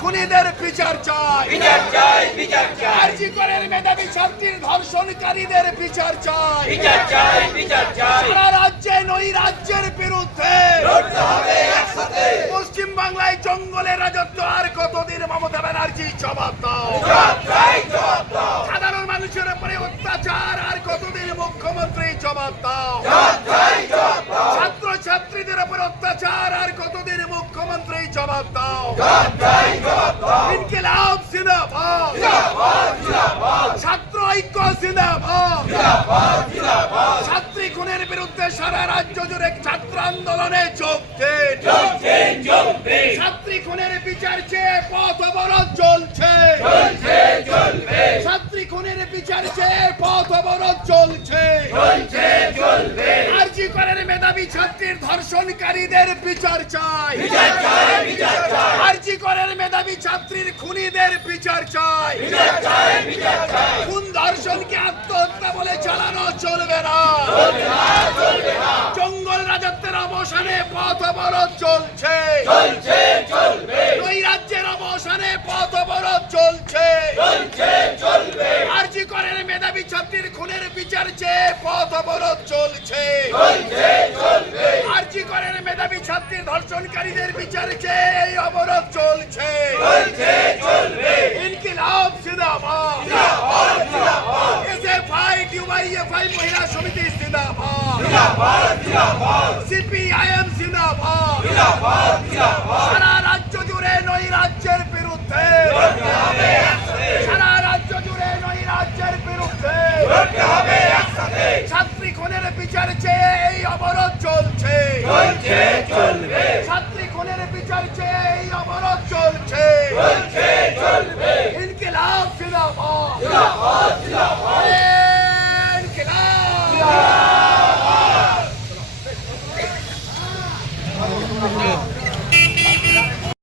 খুনিদের বিচার চাই। বিচার চাই বিচার চাই। আরজি করের মেধাবী ছাত্রীর ধর্ষণকারীদের বিচার চাই। বিচার চাই বিচার চাই। সারা রাজ্যে নই রাজ্যের বিরুদ্ধে। লড়তে হবে একসাথে। পশ্চিম বাংলায় জঙ্গলের রাজত্ব আর কতদিন মমতা ব্যানার্জি জবাব দাও। জবাব চাই জবাব দাও। সাধারণ মানুষের উপরে অত্যাচার আর কতদিন মুখ্যমন্ত্রী জবাব দাও। জবাব চাই জবাব দাও। ছাত্র ছাত্রীদের উপর অত্যাচার আর কতদিন মুখ্যমন্ত্রী জবাব দাও। জবাব চাই দাও ইনকিলাব জিন্দাবাদ। ছাত্র ঐক্য জিন্দাবাদ। ছাত্রী খুনের বিরুদ্ধে সারা রাজ্য জুড়ে ছাত্র আন্দোলনে যোগ দিন। ছাত্রী খুনের বিচার চেয়ে পথ অবরোধ চলছে। ছাত্রী খুনের বিচার চেয়ে পথ অবরোধ চলছে। আরজি করের মেধাবী ছাত্রীর ধর্ষণকারীদের বিচার চাই। বিচার চাই বিচার চাই আরজি করের মেধাবী ছাত্রীর খুনিদের বিচার চাই। বিচার চাই বিচার চাই। খুন ধর্ষণকে আত্মহত্যা বলে চালানো চলবে না। জঙ্গল রাজত্বের অবসানে পথ অবরোধ চলছে। চলছে চলবে। ওই রাজ্যের অবসানে পথ অবরোধ চলছে। চলছে চলবে। আরজি করের মেধাবী ছাত্রীর খুনের বিচার চেয়ে পথ অবরোধ চলছে চলছে চলবে আরজি করের মেধাবী ছাত্রীর ধর্ষণকারীদের বিচার চেয়ে এই অবরোধ চলছে। চলছে চলবে। ইনকিলাব জিন্দাবাদ। জিন্দাবাদ জিন্দাবাদ। এসএফআই ডিওয়াইএফআই মহিলা সমিতি জিন্দাবাদ। জিন্দাবাদ জিন্দাবাদ। সিপিআইএম জিন্দাবাদ। জিন্দাবাদ জিন্দাবাদ। সারা রাজ্য জুড়ে নই রাজ্যের বিরুদ্ধে। লড়তে হবে একসাথে। সারা রাজ্য জুড়ে নই রাজ্যের বিরুদ্ধে। লড়তে হবে একসাথে। ছাত্রী খুনের বিচার চেয়ে চলছে চলবে। ছাত্রী খুনের বিচার চেয়ে এই অবরোধ চলছে। চলছে চলবে। ইনকিলাব জিন্দাবাদ জিন্দাবাদ জিন্দাবাদ ইনকিলাব।